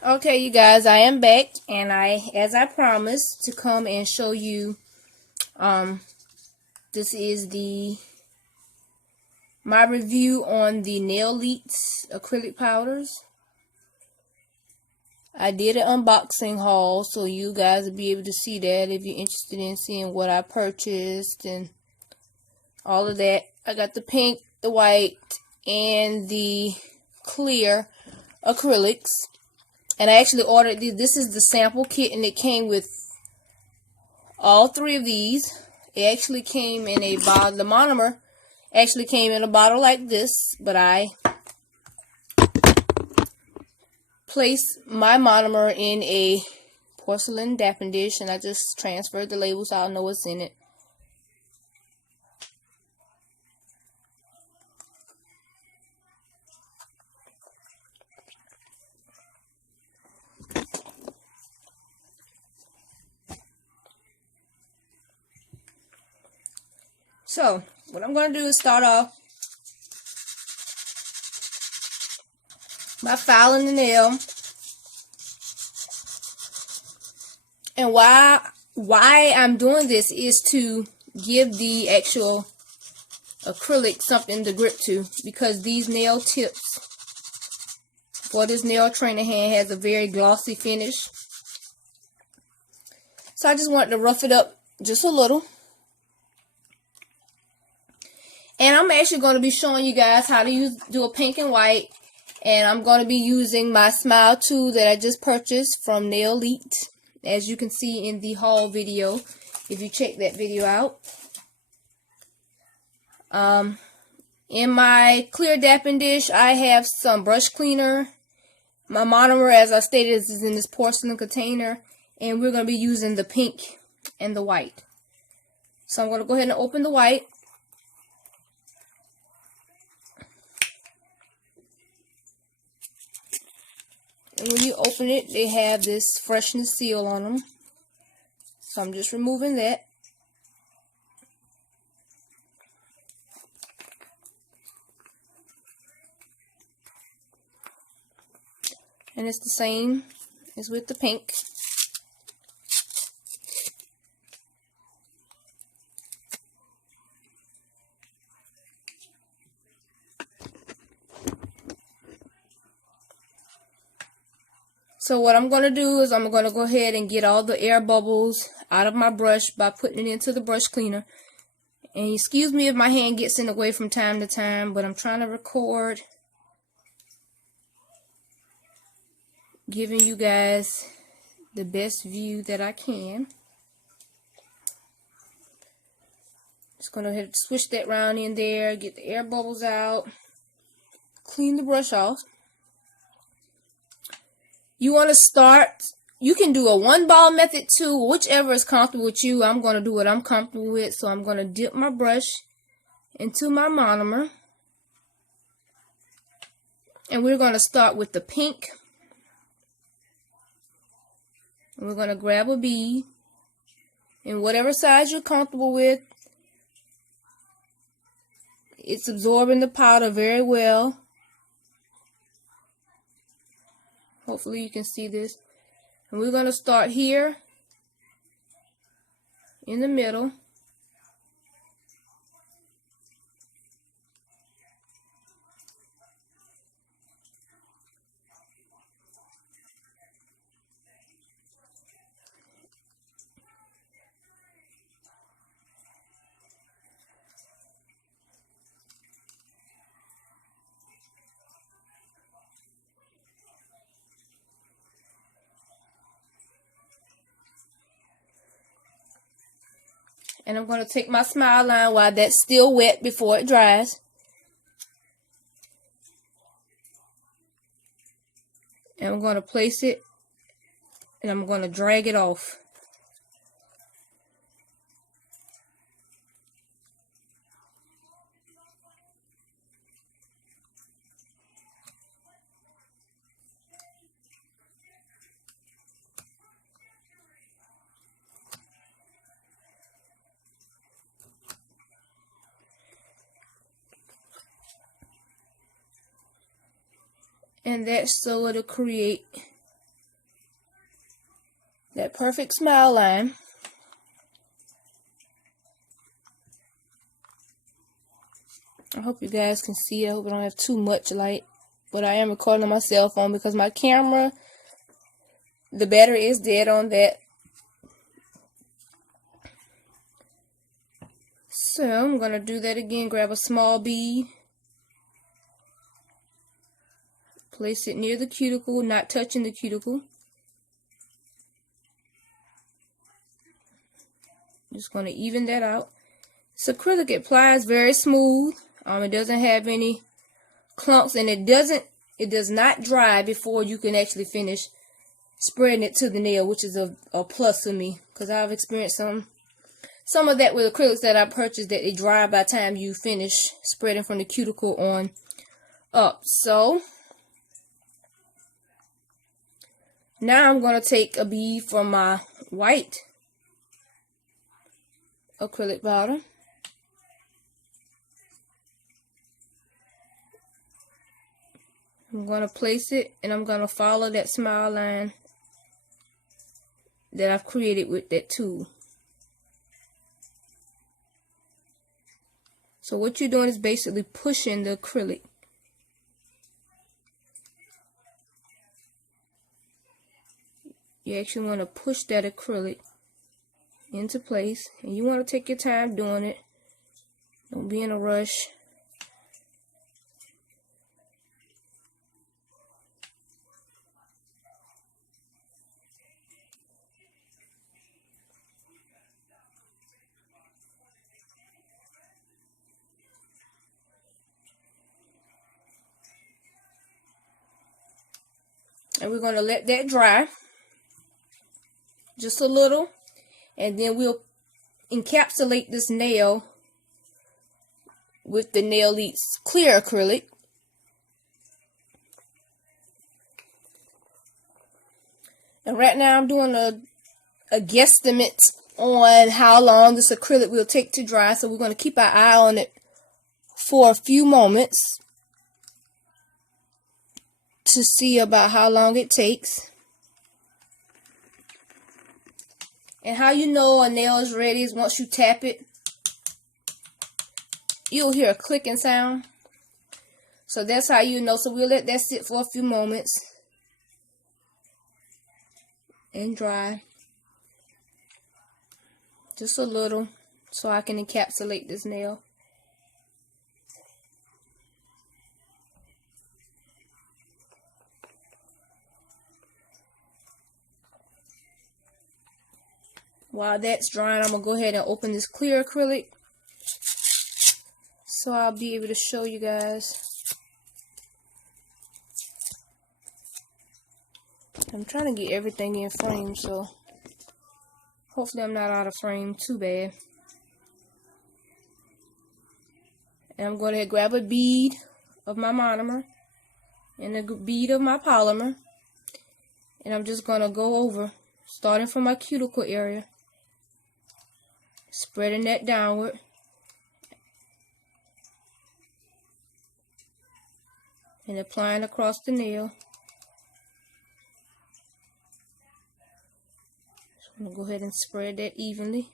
Okay, you guys, I am back, and as I promised, to come and show you, this is my review on the Nail Leaks acrylic powders. I did an unboxing haul, so you guys will be able to see that if you're interested in seeing what I purchased and all of that. I got the pink, the white, and the clear acrylics. And I actually ordered these. This is the sample kit, and it came with all three of these. It actually came in a bottle. The monomer actually came in a bottle like this, but I placed my monomer in a porcelain dapping dish, and I just transferred the label so I'll know what's in it. So, what I'm going to do is start off by filing the nail. And why I'm doing this is to give the actual acrylic something to grip to, because these nail tips for this nail trainer hand has a very glossy finish. So I just wanted to rough it up just a little. And I'm actually going to be showing you guys how to do a pink and white. And I'm going to be using my smile tool that I just purchased from Nail Leak, as you can see in the haul video, if you check that video out. In my clear dapping dish, I have some brush cleaner. My monomer, as I stated, is in this porcelain container. And we're going to be using the pink and the white. So I'm going to go ahead and open the white. And when you open it, they have this freshness seal on them. So I'm just removing that. And it's the same as with the pink. So what I'm going to do is I'm going to go ahead and get all the air bubbles out of my brush by putting it into the brush cleaner. And excuse me if my hand gets in the way from time to time, but I'm trying to record, giving you guys the best view that I can. Just going to go ahead and switch that round in there, get the air bubbles out, clean the brush off. You want to start, you can do a one ball method too, whichever is comfortable with you. I'm going to do what I'm comfortable with. So I'm going to dip my brush into my monomer. And we're going to start with the pink. And we're going to grab a bead in whatever size you're comfortable with. It's absorbing the powder very well. Hopefully you can see this. And we're going to start here in the middle. And I'm going to take my smile line while that's still wet before it dries. And I'm going to place it, and I'm going to drag it off. And that's so it'll create that perfect smile line. I hope you guys can see it. I hope I don't have too much light. But I am recording on my cell phone because my camera, the battery is dead on that. So I'm going to do that again. Grab a small bead. Place it near the cuticle, not touching the cuticle. Just going to even that out. This acrylic applies very smooth. It doesn't have any clumps, and it does not dry before you can actually finish spreading it to the nail, which is a plus for me, because I've experienced some of that with acrylics that I purchased, that they dry by the time you finish spreading from the cuticle on up. So now I'm going to take a bead from my white acrylic powder. I'm going to place it, and I'm going to follow that smile line that I've created with that tool. So what you're doing is basically pushing the acrylic. You actually want to push that acrylic into place, and you want to take your time doing it. Don't be in a rush. And we're going to let that dry just a little, and then we'll encapsulate this nail with the Nail Elite's clear acrylic. And right now I'm doing a guesstimate on how long this acrylic will take to dry, so we're going to keep our eye on it for a few moments to see about how long it takes. And how you know a nail is ready is once you tap it, you'll hear a clicking sound. So that's how you know. So we'll let that sit for a few moments and dry. Just a little, so I can encapsulate this nail. While that's drying, I'm going to go ahead and open this clear acrylic so I'll be able to show you guys. I'm trying to get everything in frame, so hopefully I'm not out of frame too bad. And I'm going to grab a bead of my monomer and a bead of my polymer, and I'm just going to go over, starting from my cuticle area, spreading that downward, and applying across the nail. So I'm going to go ahead and spread that evenly.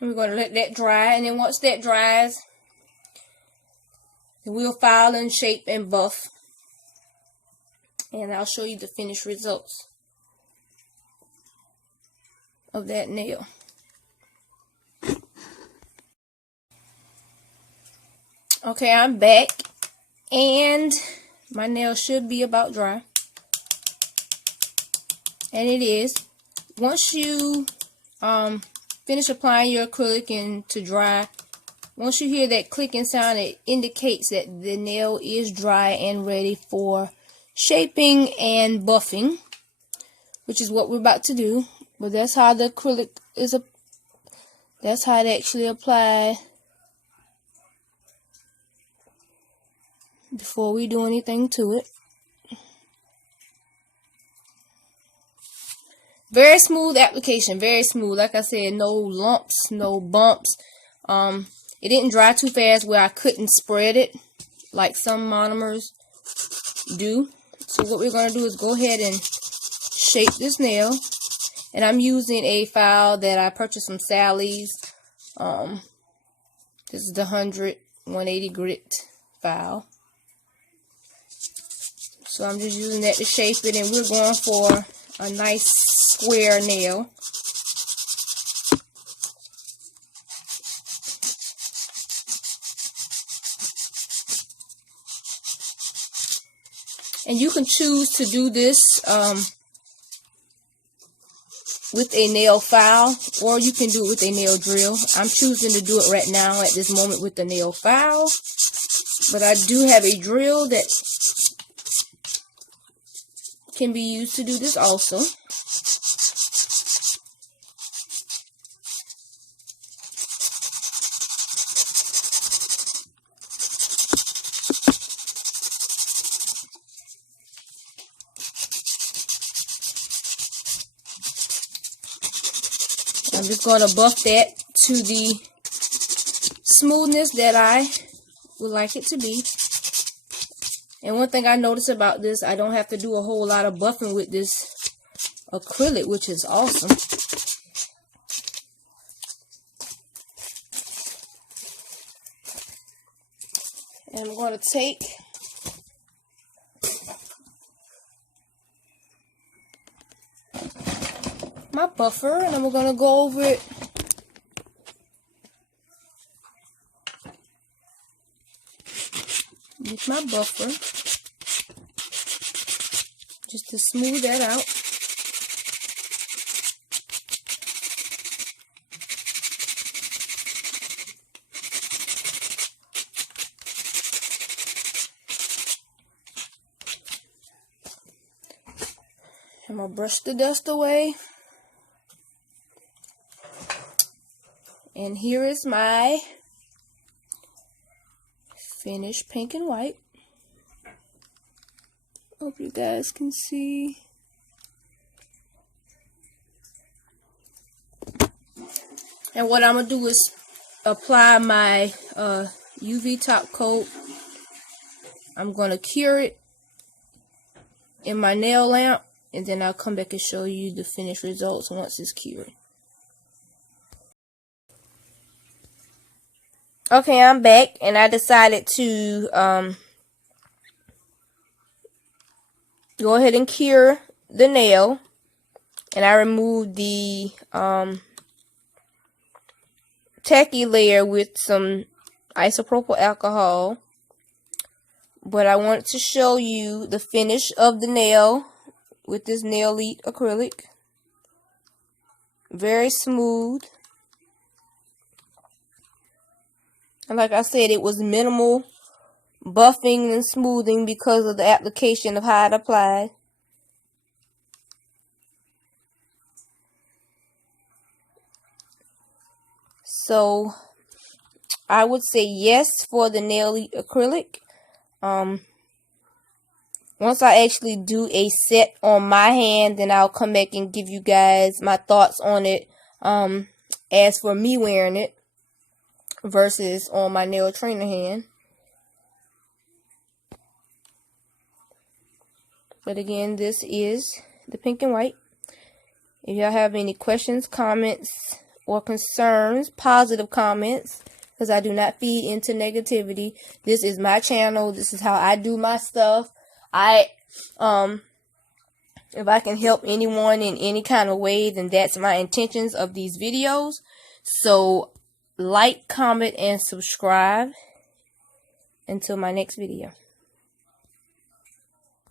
We're going to let that dry, and then once that dries, we'll file and shape and buff, and I'll show you the finished results of that nail. Okay, I'm back, and my nail should be about dry, and it is. Once you finish applying your acrylic and to dry, once you hear that clicking sound, it indicates that the nail is dry and ready for shaping and buffing, which is what we're about to do. But that's how the acrylic is That's how it actually applied before we do anything to it. Very smooth application, very smooth. Like I said, no lumps, no bumps. It didn't dry too fast where I couldn't spread it like some monomers do. So what we're going to do is go ahead and shape this nail. And I'm using a file that I purchased from Sally's. This is the 180 grit file. So I'm just using that to shape it, and we're going for a nice square nail. And you can choose to do this with a nail file, or you can do it with a nail drill. I'm choosing to do it right now at this moment with the nail file, but I do have a drill that can be used to do this also. I'm just going to buff that to the smoothness that I would like it to be. And one thing I noticed about this, I don't have to do a whole lot of buffing with this acrylic, which is awesome. And I'm going to take my buffer, and I'm going to go over it with my buffer just to smooth that out. I'm going to brush the dust away. And here is my finished pink and white. Hope you guys can see. And what I'm going to do is apply my UV top coat. I'm going to cure it in my nail lamp, and then I'll come back and show you the finished results once it's cured. Okay, I'm back, and I decided to go ahead and cure the nail, and I removed the tacky layer with some isopropyl alcohol. But I wanted to show you the finish of the nail with this Nail Elite acrylic. Very smooth. And like I said, it was minimal buffing and smoothing because of the application of how it applied. So I would say yes for the Nail Elite acrylic. Once I actually do a set on my hand, then I'll come back and give you guys my thoughts on it. As for me wearing it versus on my nail trainer hand. But again, this is the pink and white. If y'all have any questions, comments, or concerns, positive comments, because I do not feed into negativity. This is my channel. This is how I do my stuff. If I can help anyone in any kind of way, then that's my intentions of these videos. So like, comment, and subscribe. Until my next video.